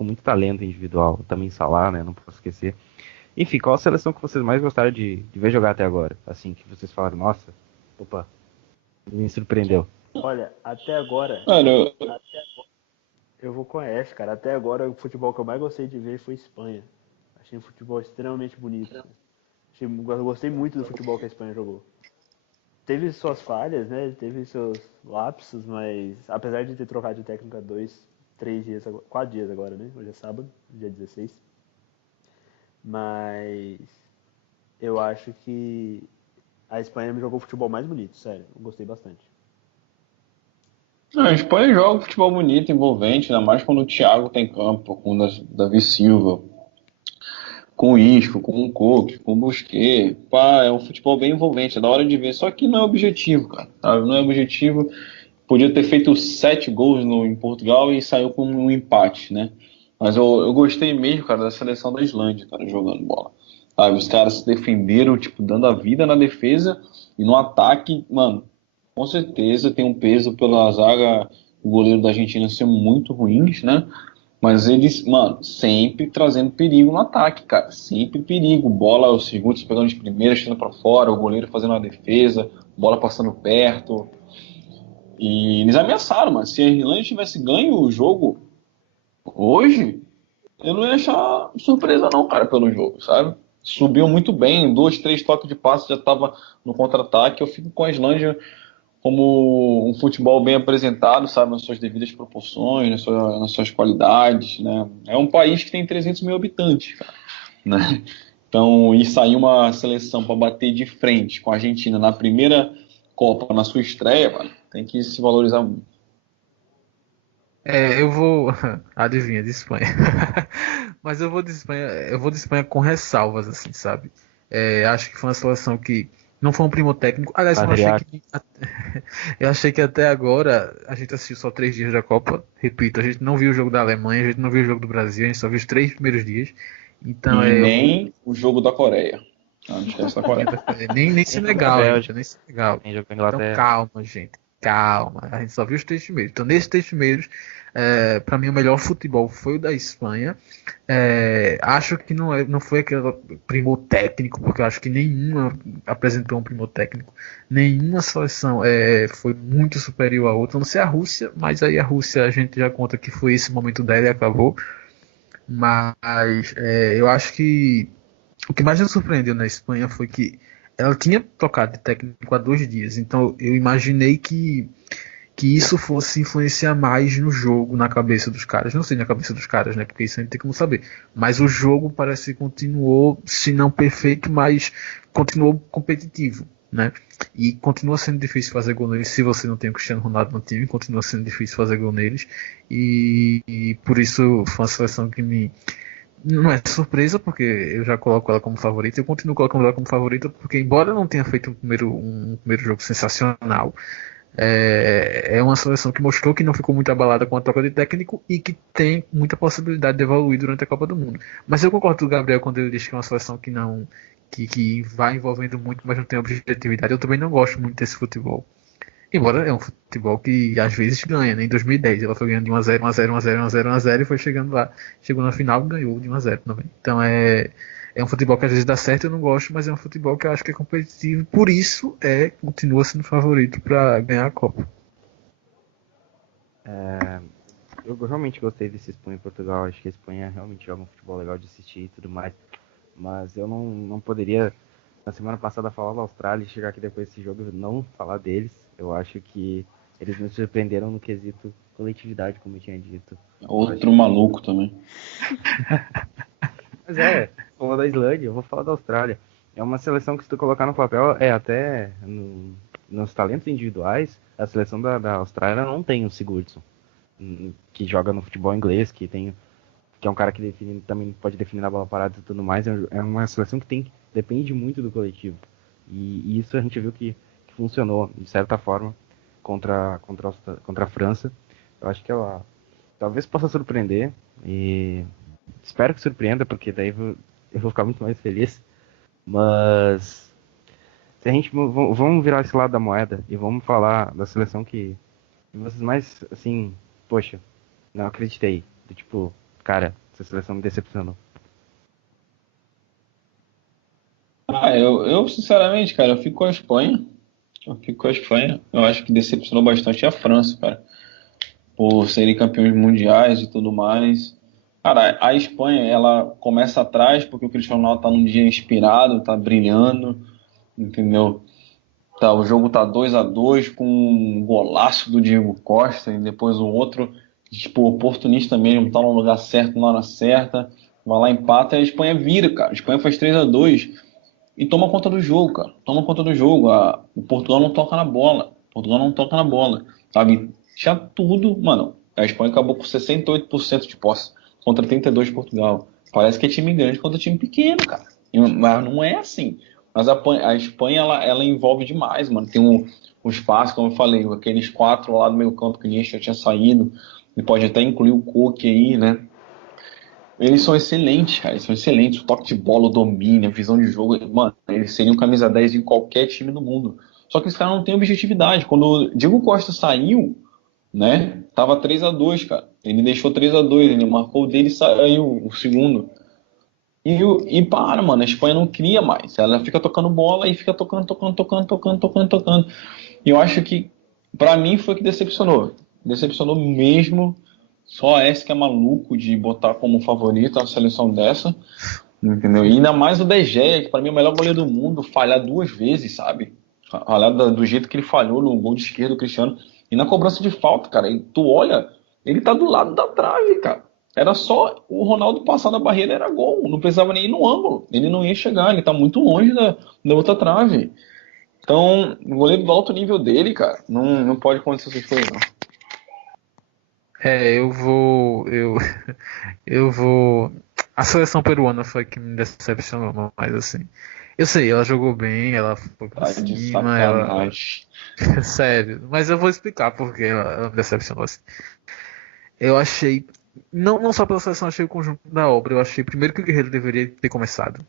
muito talento individual. Também Salah, né? Não posso esquecer. Enfim, qual a seleção que vocês mais gostaram de ver jogar até agora? Assim, que vocês falaram, nossa, opa, me surpreendeu. Olha, até agora, Cara, eu vou com a F, cara. Até agora, o futebol que eu mais gostei de ver foi Espanha. Achei um futebol extremamente bonito. Eu gostei muito do futebol que a Espanha jogou. Teve suas falhas, né? Teve seus lapsos, mas apesar de ter trocado de técnica 2, 3 dias, 4 dias agora, né? Hoje é sábado, dia 16. Mas eu acho que a Espanha me jogou o futebol mais bonito, sério. Eu gostei bastante. a Espanha joga futebol bonito, envolvente, ainda mais quando o Thiago tem campo, com o Davi Silva, com o Isco, com o Coque, com o Busquets. Pá, é um futebol bem envolvente, é da hora de ver. Só que não é objetivo, cara. Sabe? Não é objetivo. Podia ter feito 7 gols em Portugal e saiu com um empate, né? Mas eu gostei mesmo, cara, da seleção da Islândia, cara, jogando bola. Sabe? Os caras se defenderam, tipo, dando a vida na defesa e no ataque, mano, com certeza tem um peso pela zaga, o goleiro da Argentina ser muito ruins, né? Mas eles, mano, sempre trazendo perigo no ataque, cara. Sempre perigo. Bola, os segundos pegando de primeira, chutando pra fora, o goleiro fazendo uma defesa, bola passando perto. E eles ameaçaram, mano. Se a Irlanda tivesse ganho o jogo hoje, eu não ia achar surpresa não, cara, pelo jogo, sabe? Subiu muito bem, 2, 3 toques de passe, já tava no contra-ataque. Eu fico com a Islândia como um futebol bem apresentado, sabe, nas suas devidas proporções, nas suas qualidades, né? É um país que tem 300 mil habitantes, cara, né? Então, e sair uma seleção para bater de frente com a Argentina na primeira Copa, na sua estreia, mano, tem que se valorizar muito. Eu vou. Adivinha, de Espanha. Mas eu vou de Espanha com ressalvas, assim, sabe? Acho que foi uma seleção que não foi um primo técnico. Aliás, Adriano, eu achei que até agora a gente assistiu só 3 dias da Copa. Repito, a gente não viu o jogo da Alemanha, a gente não viu o jogo do Brasil, a gente só viu os 3 primeiros dias. Então E eu vou. nem o jogo da Coreia. Não esquece da Coreia. Nem tem jogo da Senegal ainda, Bélgica, nem Senegal. tem jogo da Então Inglaterra. calma, gente. Calma. A gente só viu os 3 primeiros. Então, nesses 3 primeiros, para mim, o melhor futebol foi o da Espanha. Acho que não foi aquele primor técnico, porque eu acho que nenhuma apresentou um primor técnico. Nenhuma seleção foi muito superior à outra, a não ser a Rússia, mas aí a Rússia a gente já conta que foi esse momento dela e acabou. Mas eu acho que o que mais me surpreendeu na Espanha foi que ela tinha trocado de técnico há 2 dias, então eu imaginei que que isso fosse influenciar mais no jogo, na cabeça dos caras. Não sei na cabeça dos caras, né? Porque isso a gente tem como saber. Mas o jogo parece que continuou, se não perfeito, mas continuou competitivo, né? E continua sendo difícil fazer gol neles se você não tem o Cristiano Ronaldo no time. Continua sendo difícil fazer gol neles. E por isso foi uma seleção que me... Não é surpresa, porque eu já coloco ela como favorita. Eu continuo colocando ela como favorita, porque embora eu não tenha feito um primeiro jogo sensacional, é uma seleção que mostrou que não ficou muito abalada com a troca de técnico e que tem muita possibilidade de evoluir durante a Copa do Mundo. Mas eu concordo com o Gabriel quando ele diz que é uma seleção que não que vai envolvendo muito, mas não tem objetividade. Eu também não gosto muito desse futebol. Embora é um futebol que às vezes ganha, né? Em 2010 ela foi ganhando de 1-0, 1-0, 1-0, 1-0, 1-0 e foi chegando lá. Chegou na final e ganhou de 1-0 também. Então é um futebol que às vezes dá certo, eu não gosto, mas é um futebol que eu acho que é competitivo. Por isso continua sendo favorito para ganhar a Copa. Eu realmente gostei desse Espanha e Portugal. Acho que a Espanha realmente joga um futebol legal de assistir e tudo mais. Mas eu não poderia, na semana passada, falar da Austrália e chegar aqui depois desse jogo e não falar deles. Eu acho que eles me surpreenderam no quesito coletividade, como eu tinha dito. Outro maluco também. Mas falou da Islândia, eu vou falar da Austrália. É uma seleção que, se tu colocar no papel, até nos talentos individuais, a seleção da Austrália não tem o Sigurdsson, que joga no futebol inglês, que é um cara que também pode definir na bola parada e tudo mais. É uma seleção que depende muito do coletivo. E isso a gente viu que funcionou, de certa forma, contra a França. Eu acho que ela talvez possa surpreender, e espero que surpreenda, porque daí eu vou ficar muito mais feliz. Mas se a gente vamos virar esse lado da moeda e vamos falar da seleção que vocês mais, assim, poxa, não acreditei. Tipo, cara, essa seleção me decepcionou. Eu sinceramente, cara, eu fico com a Espanha. Eu fico com a Espanha. Eu acho que decepcionou bastante a França, cara, por serem campeões mundiais e tudo mais. Cara, a Espanha, ela começa atrás porque o Cristiano Ronaldo tá num dia inspirado, tá brilhando, entendeu? Tá, o jogo tá 2-2 com um golaço do Diego Costa e depois o outro, tipo, oportunista mesmo, tá no lugar certo, na hora certa, vai lá, empata e a Espanha vira, cara. A Espanha faz 3-2 e toma conta do jogo, cara. Toma conta do jogo. O Portugal não toca na bola. Portugal não toca na bola, sabe? Tinha tudo, mano. A Espanha acabou com 68% de posse contra 32% de Portugal. Parece que é time grande contra time pequeno, cara. Mas não é assim. Mas a Espanha, ela envolve demais, mano. Tem um espaço, como eu falei, aqueles 4 lá do meio campo que o Nietzsche já tinha saído. E pode até incluir o Coque aí, né? Eles são excelentes, cara. Eles são excelentes. O toque de bola, o domínio, a visão de jogo. Mano, eles seriam camisa 10 em qualquer time do mundo. Só que esse cara não tem objetividade. Quando o Diego Costa saiu, né? Tava 3-2, cara. Ele deixou 3-2, ele marcou o dele e saiu o segundo. E para, mano, a Espanha não cria mais. Ela fica tocando bola e fica tocando. E eu acho que, pra mim, foi que decepcionou. Decepcionou mesmo. Só a S que é maluco de botar como favorito a seleção dessa. Entendeu? E ainda mais o De Gea, que pra mim é o melhor goleiro do mundo, falhar 2 vezes, sabe? Falhar do jeito que ele falhou no gol de esquerda do Cristiano. E na cobrança de falta, cara, tu olha, ele tá do lado da trave, cara. Era só o Ronaldo passar na barreira, era gol. Não precisava nem ir no ângulo. Ele não ia chegar, ele tá muito longe da outra trave. Então, o goleiro do alto nível dele, cara, não pode acontecer essas coisas, não. Eu vou. Eu vou. A seleção peruana foi que me decepcionou, mas assim. Eu sei, ela jogou bem, ela foi pra Tá de cima, ela. sacanagem. Sério, mas eu vou explicar porque ela me decepcionou assim. Eu achei. Não só pela seleção, achei o conjunto da obra. Eu achei primeiro que o Guerreiro deveria ter começado.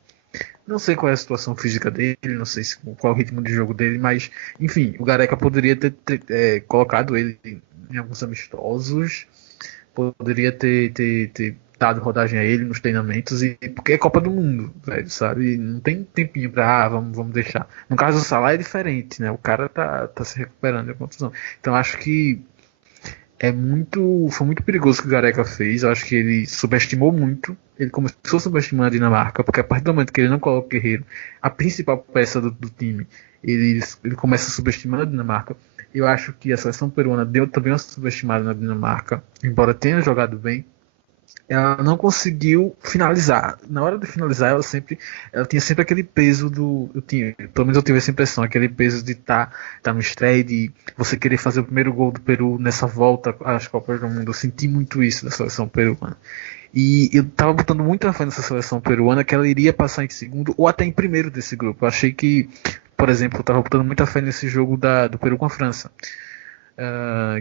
Não sei qual é a situação física dele, não sei qual é o ritmo de jogo dele, mas, enfim, o Gareca poderia ter colocado ele em alguns amistosos, poderia ter dado rodagem a ele nos treinamentos, porque é Copa do Mundo, velho, sabe? Não tem tempinho pra, vamos deixar. No caso do Salah é diferente, né? O cara tá se recuperando da contusão. Então acho que foi muito perigoso o que o Gareca fez. Eu acho que ele subestimou muito. Ele começou subestimando a Dinamarca, porque a partir do momento que ele não coloca o Guerreiro, a principal peça do time, ele começa subestimando a Dinamarca. Eu acho que a seleção peruana deu também uma subestimada na Dinamarca, embora tenha jogado bem. Ela não conseguiu finalizar. Na hora de finalizar, ela tinha sempre aquele peso pelo menos eu tive essa impressão, aquele peso de tá no estreia, de você querer fazer o primeiro gol do Peru nessa volta às Copas do Mundo. Eu senti muito isso da seleção peruana. E eu tava botando muita fé nessa seleção peruana que ela iria passar em segundo ou até em primeiro desse grupo. Eu achei que, por exemplo, eu tava botando muita fé nesse jogo do Peru com a França.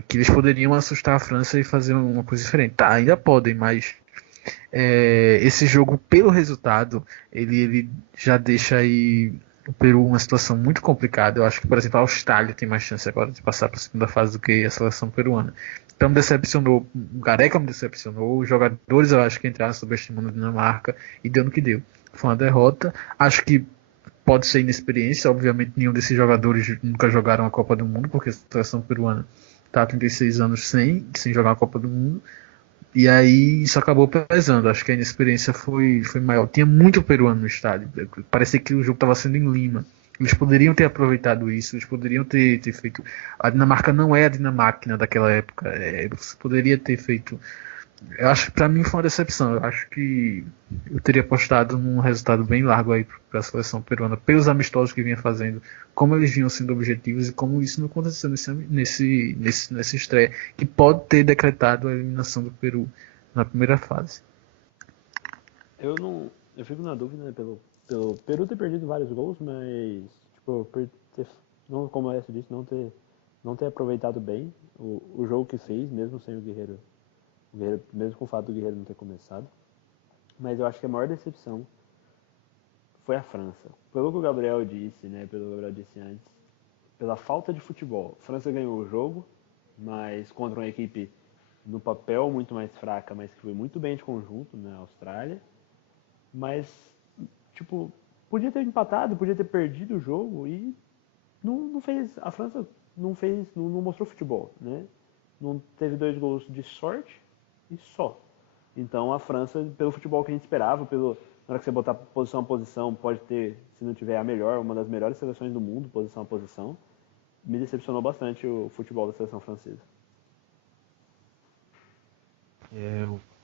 Que eles poderiam assustar a França e fazer uma coisa diferente. Tá, ainda podem, mas esse jogo, pelo resultado, ele já deixa aí o Peru uma situação muito complicada. Eu acho que, por exemplo, a Austrália tem mais chance agora de passar para a segunda fase do que a seleção peruana. Então me decepcionou, o Gareca me decepcionou, os jogadores eu acho que entraram subestimando a Dinamarca e deu no que deu. Foi uma derrota. Acho que pode ser inexperiência, obviamente nenhum desses jogadores nunca jogaram a Copa do Mundo, porque a seleção peruana está há 36 anos sem jogar a Copa do Mundo. E aí isso acabou pesando. Acho que a inexperiência foi maior. Tinha muito peruano no estádio. Parecia que o jogo estava sendo em Lima. Eles poderiam ter aproveitado isso. Eles poderiam ter feito. A Dinamarca não é a Dinamáquina daquela época. Você poderia ter feito. Eu acho que pra mim foi uma decepção. Eu acho que eu teria apostado num resultado bem largo aí para a seleção peruana, pelos amistosos que vinha fazendo, como eles vinham sendo objetivos e como isso não aconteceu nessa estreia, que pode ter decretado a eliminação do Peru na primeira fase. Eu fico na dúvida, né, pelo Peru ter perdido vários gols, mas tipo, não, como o Alessio disse, não ter aproveitado bem o jogo que fez, mesmo sem o Guerreiro, mesmo com o fato do Guerreiro não ter começado. Mas eu acho que a maior decepção foi a França. Pelo que o Gabriel disse, né, pelo que o Gabriel disse antes, pela falta de futebol. A França ganhou o jogo, mas contra uma equipe no papel muito mais fraca, mas que foi muito bem de conjunto na Austrália. Mas, tipo, podia ter empatado, podia ter perdido o jogo e não fez. A França não mostrou futebol, né? Não teve 2 gols de sorte e só. Então a França, pelo futebol que a gente esperava, na hora que você botar posição a posição, pode ter, se não tiver a melhor, uma das melhores seleções do mundo, posição a posição, me decepcionou bastante o futebol da seleção francesa.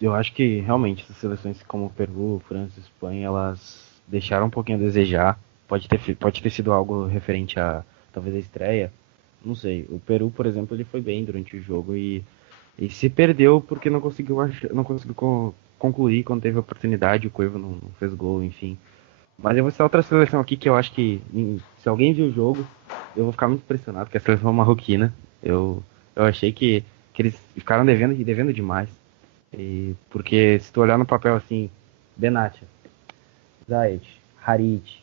Eu acho que realmente essas seleções como Peru, França, Espanha, elas deixaram um pouquinho a desejar. Pode ter sido algo referente a talvez a estreia. Não sei. O Peru, por exemplo, ele foi bem durante o jogo e se perdeu porque não conseguiu concluir quando teve a oportunidade. O Cueva não fez gol, enfim. Mas eu vou citar outra seleção aqui que eu acho que se alguém viu o jogo, eu vou ficar muito impressionado, que é a seleção marroquina. Eu achei que eles ficaram devendo demais. Porque se tu olhar no papel assim, Benatia, Zayed, Harit,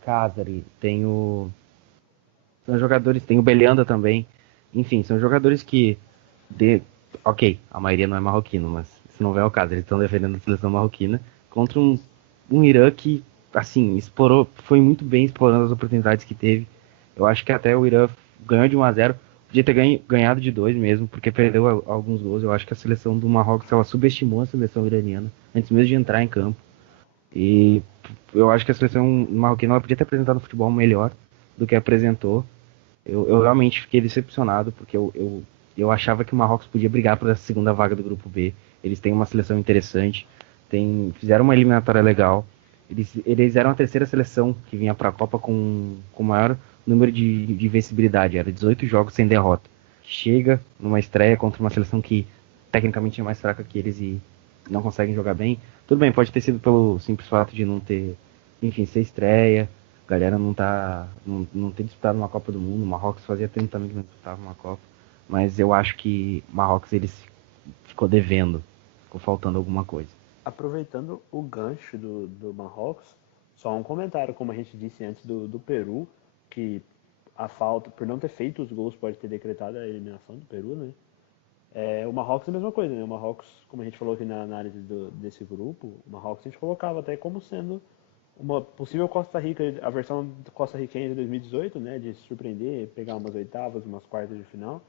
Casari, são jogadores, tem o Belhanda também. Enfim, são jogadores que ok, a maioria não é marroquino, mas se não é o caso, eles estão defendendo a seleção marroquina contra um Irã que, assim, foi muito bem explorando as oportunidades que teve. Eu acho que até o Irã ganhou de 1-0, podia ter ganhado de 2 mesmo, porque perdeu alguns gols. Eu acho que a seleção do Marrocos, ela subestimou a seleção iraniana, antes mesmo de entrar em campo. E eu acho que a seleção marroquina ela podia ter apresentado um futebol melhor do que apresentou. Eu realmente fiquei decepcionado, porque eu achava que o Marrocos podia brigar por essa segunda vaga do grupo B. Eles têm uma seleção interessante, fizeram uma eliminatória legal. Eles eram a terceira seleção que vinha para a Copa com maior número de vencibilidade, era 18 jogos sem derrota. Chega numa estreia contra uma seleção que tecnicamente é mais fraca que eles e não conseguem jogar bem. Tudo bem, pode ter sido pelo simples fato de não ter, enfim, ser estreia, a galera não ter disputado uma Copa do Mundo. O Marrocos fazia tempo também que não disputava uma Copa, mas eu acho que Marrocos eles ficou devendo, ficou faltando alguma coisa. Aproveitando o gancho do Marrocos, só um comentário, como a gente disse antes do Peru, que a falta, por não ter feito os gols, pode ter decretado a eliminação do Peru, né? O Marrocos é a mesma coisa, né? O Marrocos, como a gente falou aqui na análise desse grupo, o Marrocos a gente colocava até como sendo uma possível Costa Rica, a versão costarriquenha de 2018, né? De surpreender, pegar umas oitavas, umas quartas de final.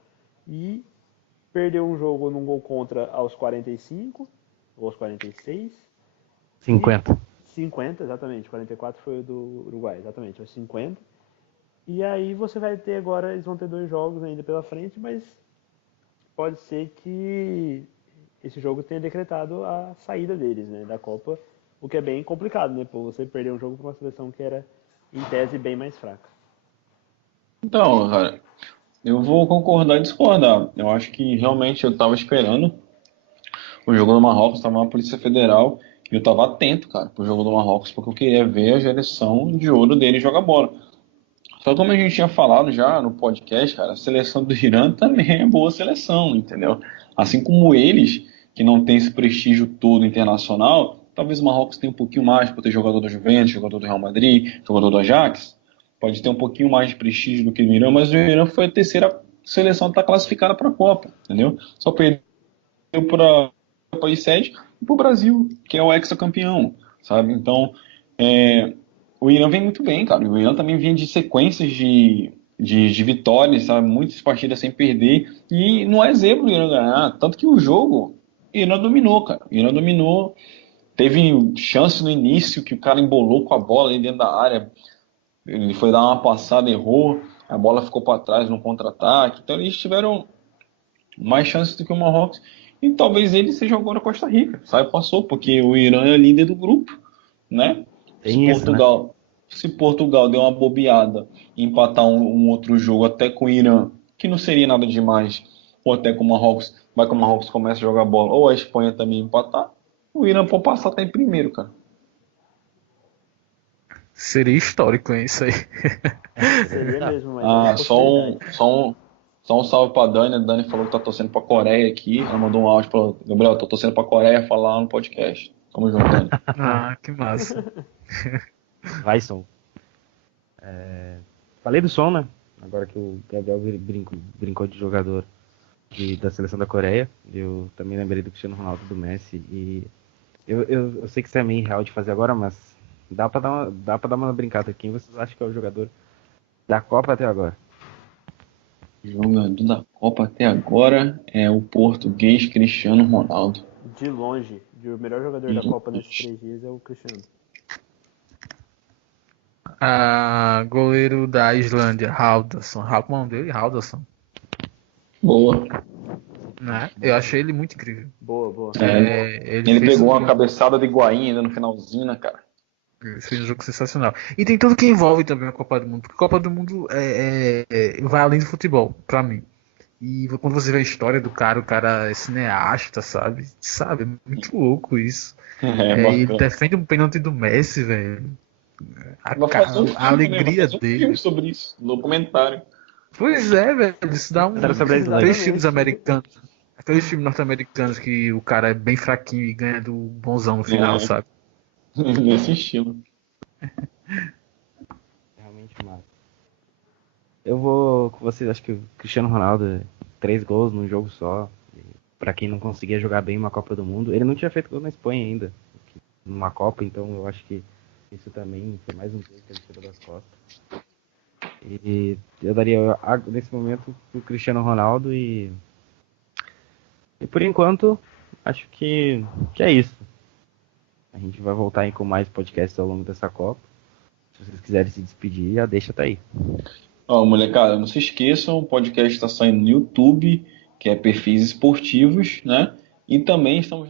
E perdeu um jogo num gol contra aos 45, ou aos 46. 50. 50, exatamente. 44 foi o do Uruguai, exatamente, aos 50. E aí você vai ter agora, eles vão ter 2 jogos ainda pela frente, mas pode ser que esse jogo tenha decretado a saída deles, né, da Copa, o que é bem complicado, né, por você perder um jogo para uma seleção que era, em tese, bem mais fraca. Então, cara, eu vou concordar e discordar. Eu acho que realmente eu tava esperando o jogo do Marrocos, tava na Polícia Federal, e eu tava atento, cara, pro jogo do Marrocos, porque eu queria ver a geração de ouro dele jogar bola. Só como a gente tinha falado já no podcast, cara, a seleção do Irã também é boa seleção, entendeu? Assim como eles, que não tem esse prestígio todo internacional, talvez o Marrocos tenha um pouquinho mais por ter jogador do Juventus, jogador do Real Madrid, jogador do Ajax, pode ter um pouquinho mais de prestígio do que o Irã, mas o Irã foi a terceira seleção a estar classificada para a Copa, entendeu? Só perdeu para o país sede e para o Brasil, que é o ex-campeão, sabe? Então, é, o Irã vem muito bem, cara. O Irã também vinha de sequências de vitórias, sabe? Muitas partidas sem perder. E não é zebra o Irã ganhar. Tanto que o jogo, o Irã dominou, cara. O Irã dominou. Teve chance no início que o cara embolou com a bola ali dentro da área. Ele foi dar uma passada, errou. A bola ficou para trás no contra-ataque. Então eles tiveram mais chances do que o Marrocos. E talvez ele seja agora Costa Rica. Sabe, passou, porque o Irã é líder do grupo, né? Se Tem isso, né? Portugal deu uma bobeada e empatar um outro jogo até com o Irã, que não seria nada demais, ou até com o Marrocos, vai que o Marrocos começa a jogar bola, ou a Espanha também empatar, o Irã pode passar até em primeiro, cara. Seria histórico, hein, isso aí. Seria mesmo, mas é uma Ah, possibilidade. só um salve pra Dani. A Dani falou que tá torcendo pra Coreia aqui. Ela mandou um áudio e falou: Gabriel, tô torcendo pra Coreia falar no podcast. Tamo junto, Dani. Ah, que massa. Vai, som. Falei do som, né? Agora que o Gabriel brincou de jogador da seleção da Coreia. Eu também lembrei do Cristiano Ronaldo, do Messi. E eu sei que isso é meio irreal de fazer agora, mas dá pra dar uma brincada. Quem vocês acham que é o jogador da Copa até agora? Jogador da Copa até agora é o português Cristiano Ronaldo. De longe, o melhor jogador da Copa nesses 3 dias é o Cristiano. Goleiro da Islândia, Haldarsson. Como é o nome dele? Haldarsson. Boa. Né? Eu achei ele muito incrível. Boa. Ele fez pegou um uma jogo, cabeçada de Higuaín ainda no finalzinho, né, cara? ele fez um jogo sensacional. E tem tudo que envolve também a Copa do Mundo. Porque a Copa do Mundo vai além do futebol, pra mim. E quando você vê a história do cara, o cara é cineasta, sabe? Sabe? É muito louco isso. Ele Bacana. defende um pênalti do Messi, velho. Vai fazer um filme, A né? Vai alegria fazer um dele. filme sobre isso, um documentário. Pois é, velho. Isso dá Era sobre a Islândia. aqueles filmes americanos. Aqueles filmes norte-americanos que o cara é bem fraquinho e ganha do bonzão no final, sabe? Nesse estilo. Realmente massa. Eu vou com vocês, acho que o Cristiano Ronaldo, 3 gols num jogo só. Pra quem não conseguia jogar bem uma Copa do Mundo, ele não tinha feito gol na Espanha ainda, numa Copa, então eu acho que isso também foi mais um peso que ele tirou das costas. E eu daria nesse momento o Cristiano Ronaldo e por enquanto acho que é isso. A gente vai voltar aí com mais podcasts ao longo dessa Copa. Se vocês quiserem se despedir, a deixa tá aí. Ó, molecada, não se esqueçam, o podcast está saindo no YouTube, que é Perfis Esportivos, né? E também estamos